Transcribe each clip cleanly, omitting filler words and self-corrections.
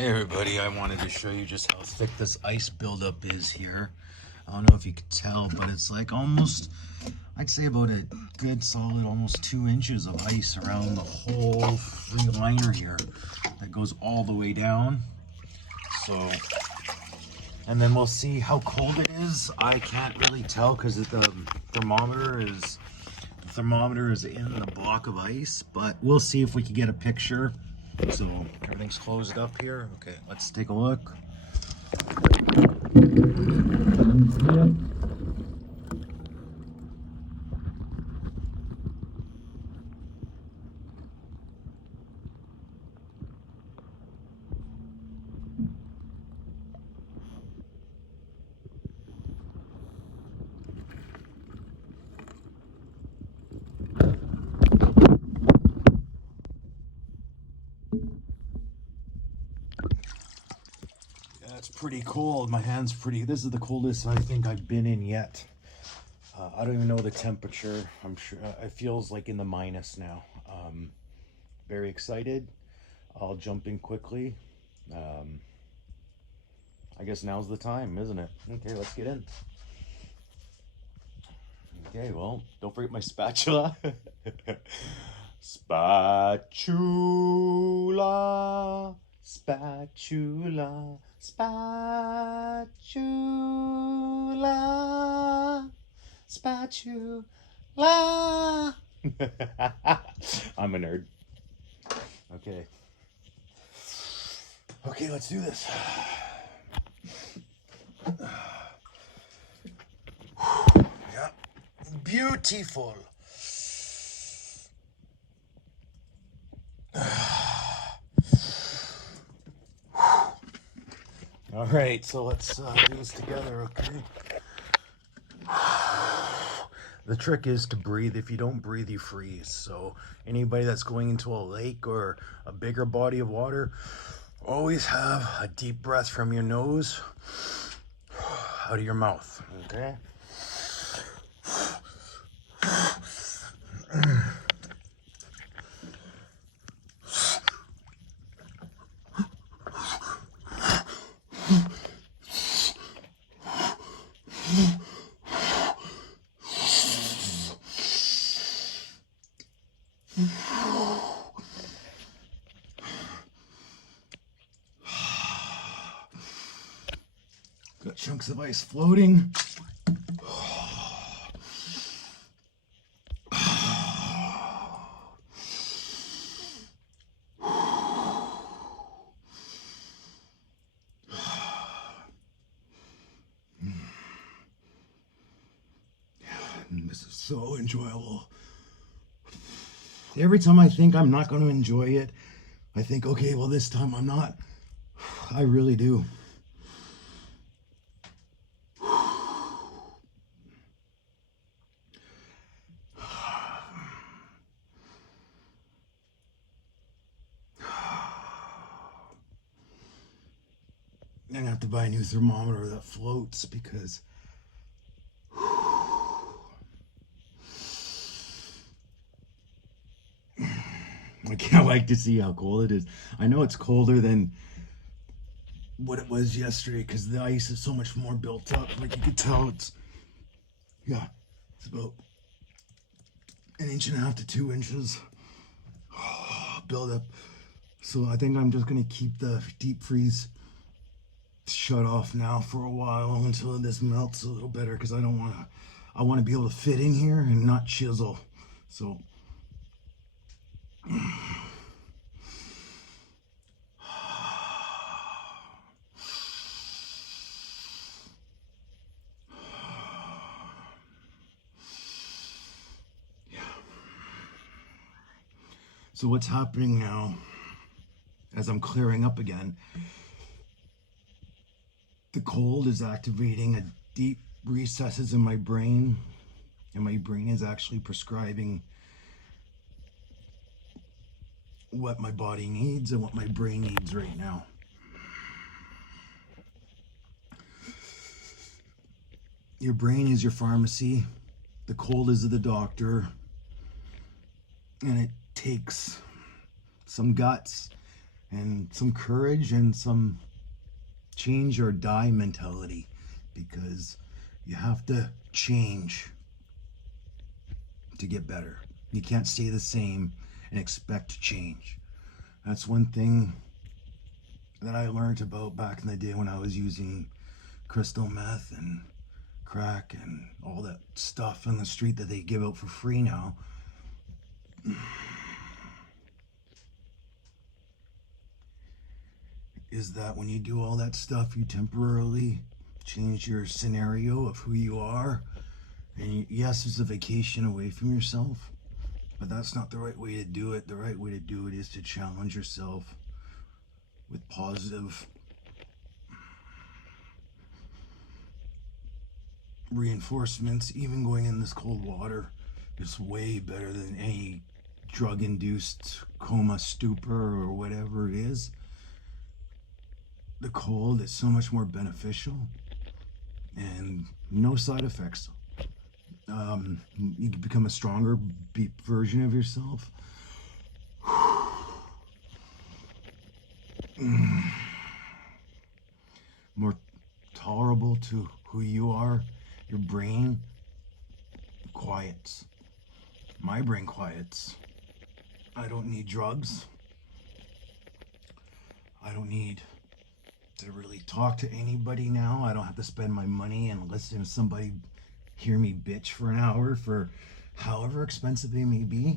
Hey everybody, I wanted to show you just how thick this ice buildup is here. I don't know if you could tell, but it's like almost, I'd say about a good solid almost 2 inches of ice around the whole free liner here that goes all the way down. So, and then we'll see how cold it is. I can't really tell because the thermometer is in the block of ice, but we'll see if we can get a picture. So everything's closed up here. Okay, let's take a look. Yeah, it's pretty cold. My hand's pretty. This is the coldest I think I've been in yet. I don't even know the temperature. I'm sure it feels like in the minus now. Very excited. I'll jump in quickly. I guess now's the time, isn't it? Okay, let's get in. Okay, well, don't forget my spatula. Spatula, spatula, spatula, spatula. I'm a nerd. Okay. Okay, let's do this. Yeah. Beautiful. All right, so let's do this together, okay? The trick is to breathe. If you don't breathe, you freeze. So anybody that's going into a lake or a bigger body of water, always have a deep breath from your nose out of your mouth, okay? Got chunks of ice floating. This is so enjoyable. Every time I think I'm not going to enjoy it, I think, okay, well, this time I'm not. I really do. I'm gonna have to buy a new thermometer that floats because I can't wait to see how cold it is. I know it's colder than what it was yesterday because the ice is so much more built up. Like you could tell it's about 1.5 to 2 inches build up. So I think I'm just gonna keep the deep freeze shut off now for a while until this melts a little better because I want to be able to fit in here and not chisel. So so what's happening now as I'm clearing up again, the cold is activating a deep recesses in my brain, and my brain is actually prescribing what my body needs and what my brain needs right now. Your brain is your pharmacy, the cold is the doctor, and it takes some guts and some courage and some change or die mentality, because you have to change to get better. You can't stay the same and expect to change. That's one thing that I learned about back in the day when I was using crystal meth and crack and all that stuff on the street that they give out for free now. Is that when you do all that stuff, you temporarily change your scenario of who you are. And yes, it's a vacation away from yourself, but that's not the right way to do it. The right way to do it is to challenge yourself with positive reinforcements. Even going in this cold water is way better than any drug-induced coma, stupor, or whatever it is. The cold is so much more beneficial and no side effects. You can become a stronger version of yourself. More tolerable to who you are. Your brain quiets. My brain quiets. I don't need drugs. I don't need to really talk to anybody now. I don't have to spend my money and listen to somebody hear me bitch for an hour for however expensive they may be.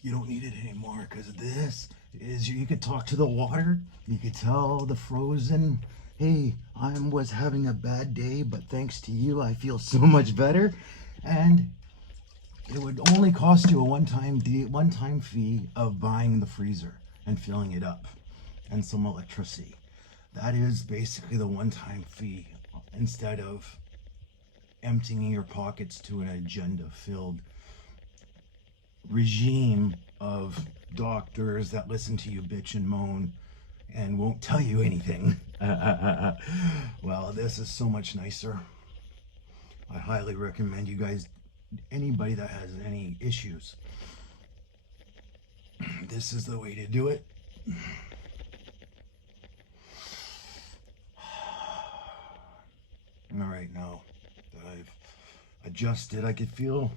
You don't need it anymore, because this is, you could talk to the water. You could tell the frozen, hey, I was having a bad day, but thanks to you, I feel so much better. And it would only cost you a one-time fee of buying the freezer and filling it up and some electricity. That is basically the one-time fee, instead of emptying your pockets to an agenda-filled regime of doctors that listen to you bitch and moan and won't tell you anything. Well, this is so much nicer. I highly recommend you guys, anybody that has any issues, this is the way to do it. All right, now that I've adjusted, I could feel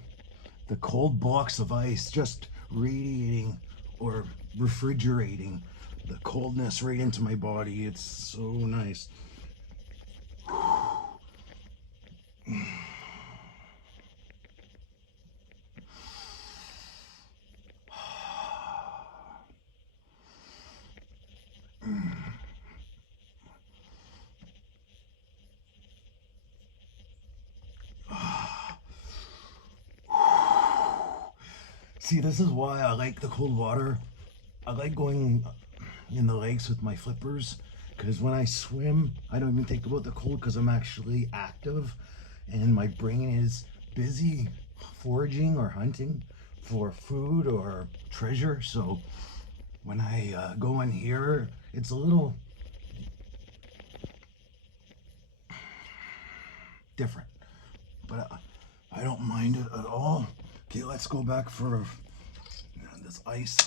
the cold blocks of ice just radiating or refrigerating the coldness right into my body. It's so nice. See, this is why I like the cold water. I like going in the lakes with my flippers, because when I swim, I don't even think about the cold, because I'm actually active and my brain is busy foraging or hunting for food or treasure. So when I go in here, it's a little different, but I don't mind it at all. Okay, let's go back for this ice.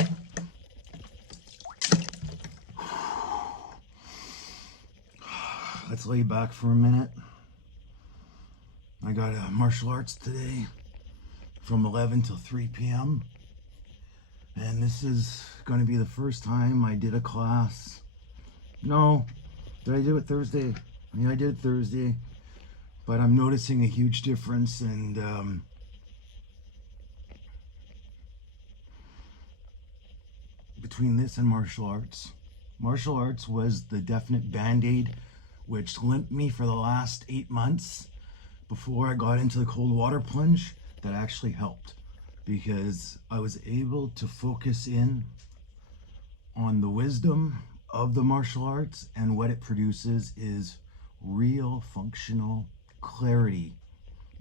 Let's lay back for a minute. I got martial arts today from 11 till 3 p.m. And this is going to be the first time I did a class. No, did I do it Thursday? Yeah, I did it Thursday. But I'm noticing a huge difference, and between this and martial arts. Martial arts was the definite band-aid which limped me for the last 8 months before I got into the cold water plunge. That actually helped, because I was able to focus in on the wisdom of the martial arts, and what it produces is real functional clarity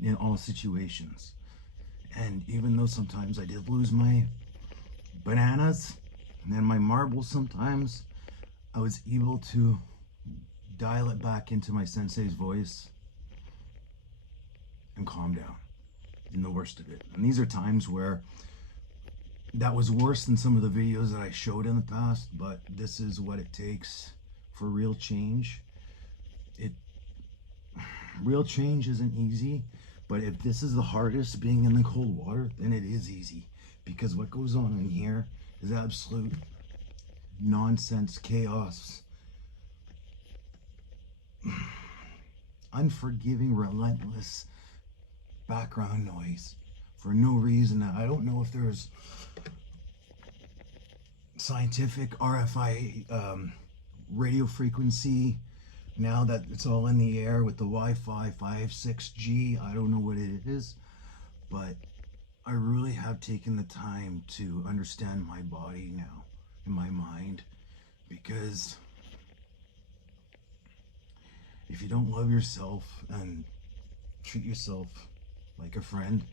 in all situations. And even though sometimes I did lose my bananas and then my marbles sometimes, I was able to dial it back into my sensei's voice and calm down in the worst of it. And these are times where That was worse than some of the videos that I showed in the past, but this is what it takes for real change. Real change isn't easy, but if this is the hardest, being in the cold water, then it is easy, because what goes on in here is absolute nonsense, chaos, unforgiving, relentless background noise for no reason. I don't know if there's scientific RFI radio frequency now that it's all in the air with the Wi-Fi 5, 6G. I don't know what it is, but I really have taken the time to understand my body now and my mind, because if you don't love yourself and treat yourself like a friend,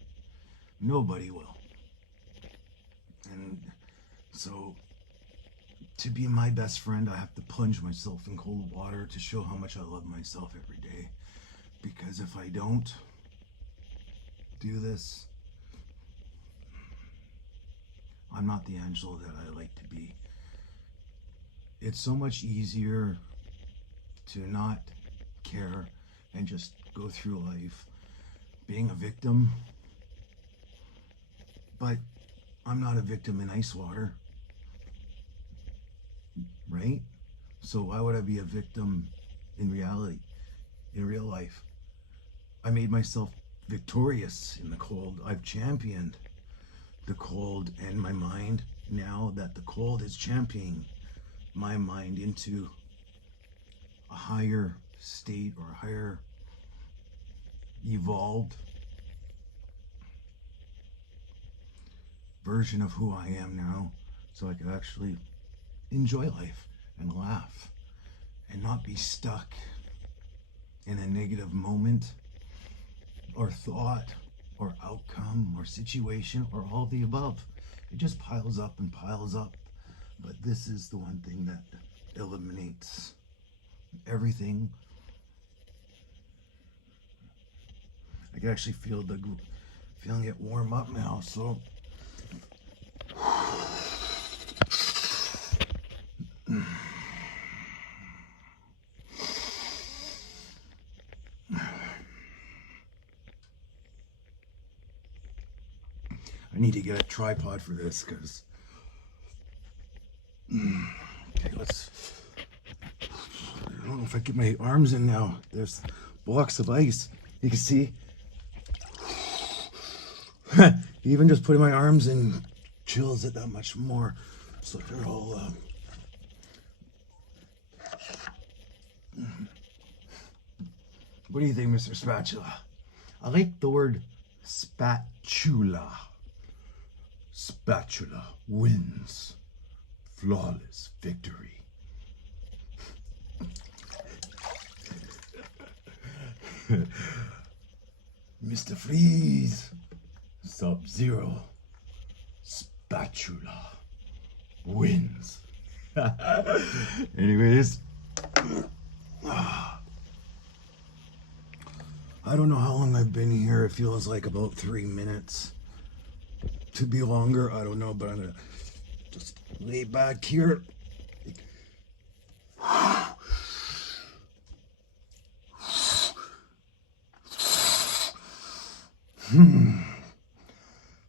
nobody will. And so to be my best friend, I have to plunge myself in cold water to show how much I love myself every day. Because if I don't do this, I'm not the Angelo that I like to be. It's so much easier to not care and just go through life being a victim. But I'm not a victim in ice water, right? So why would I be a victim in reality, in real life? I made myself victorious in the cold. I've championed the cold and my mind, now that the cold is championing my mind into a higher state or a higher evolved version of who I am now, so I could actually enjoy life and laugh and not be stuck in a negative moment or thought or outcome or situation or all the above. It just piles up and piles up. But this is the one thing that eliminates everything. I can actually feel feeling it warm up now, so I need to get a tripod for this, because okay, I don't know if I get my arms in now. There's blocks of ice. You can see. Even just putting my arms in chills it that much more. So they're all what do you think, Mr. Spatula? I like the word spatula. Spatula wins. Flawless victory. Mr. Freeze. Sub-Zero. Spatula wins. Anyways, I don't know how long I've been here. It feels like about 3 minutes. To be longer, I don't know, but I'm gonna just lay back here.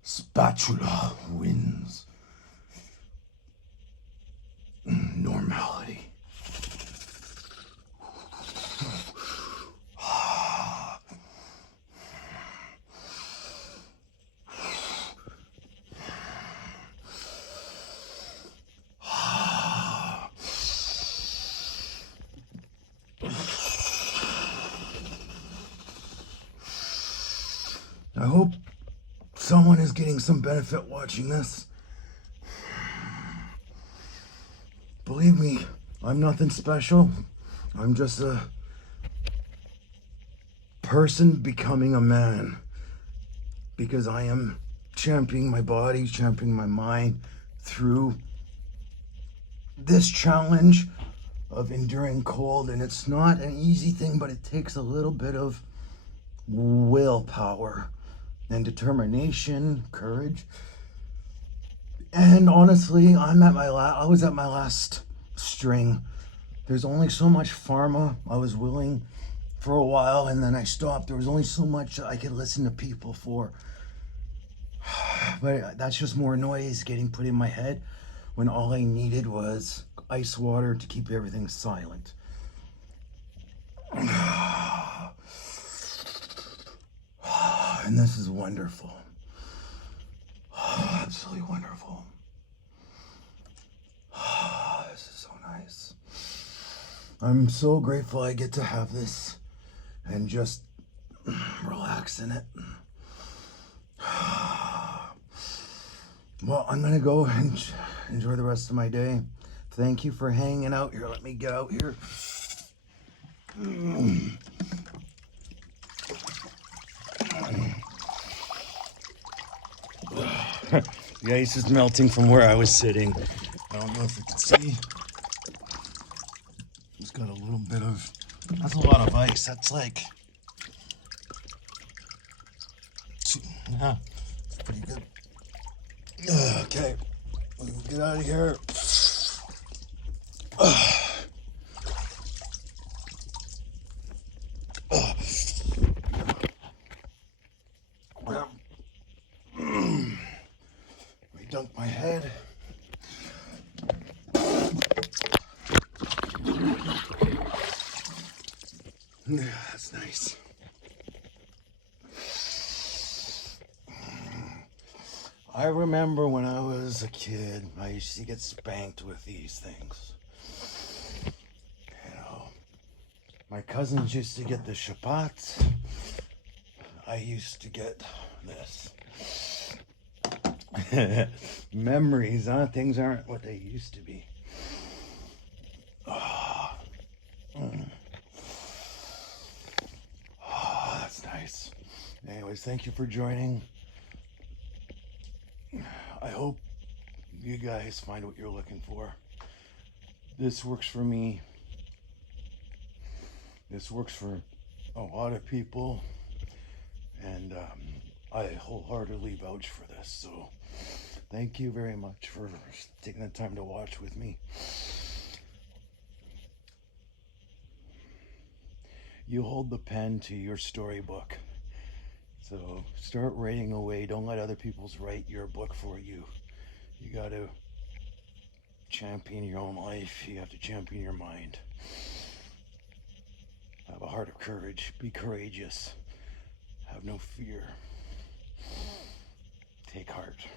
Spatula wins. Normality. I hope someone is getting some benefit watching this. Believe me, I'm nothing special. I'm just a person becoming a man, because I am championing my body, championing my mind through this challenge of enduring cold. And it's not an easy thing, but it takes a little bit of willpower and determination, courage. And honestly, I was at my last string. There's only so much pharma I was willing for a while, and then I stopped. There was only so much I could listen to people for. But that's just more noise getting put in my head when all I needed was ice water to keep everything silent. And this is wonderful. Absolutely wonderful. This is so nice. I'm so grateful I get to have this and just relax in it. Well, I'm gonna go and enjoy the rest of my day. Thank you for hanging out here. Let me get out here. The ice is melting from where I was sitting. I don't know if you can see. It's got a little bit of, that's a lot of ice. That's like, yeah, it's pretty good. Okay, get out of here. Dunk my head. That's nice. I remember when I was a kid, I used to get spanked with these things. You know, my cousins used to get the Shabbat. I used to get this. Memories, huh? Things aren't what they used to be. Oh, that's nice. Anyways, thank you for joining. I hope you guys find what you're looking for. This works for me. This works for a lot of people. And I wholeheartedly vouch for this. So thank you very much for taking the time to watch with me. You hold the pen to your storybook. So start writing away. Don't let other people's write your book for you. You got to champion your own life. You have to champion your mind. Have a heart of courage. Be courageous. Have no fear. Take heart.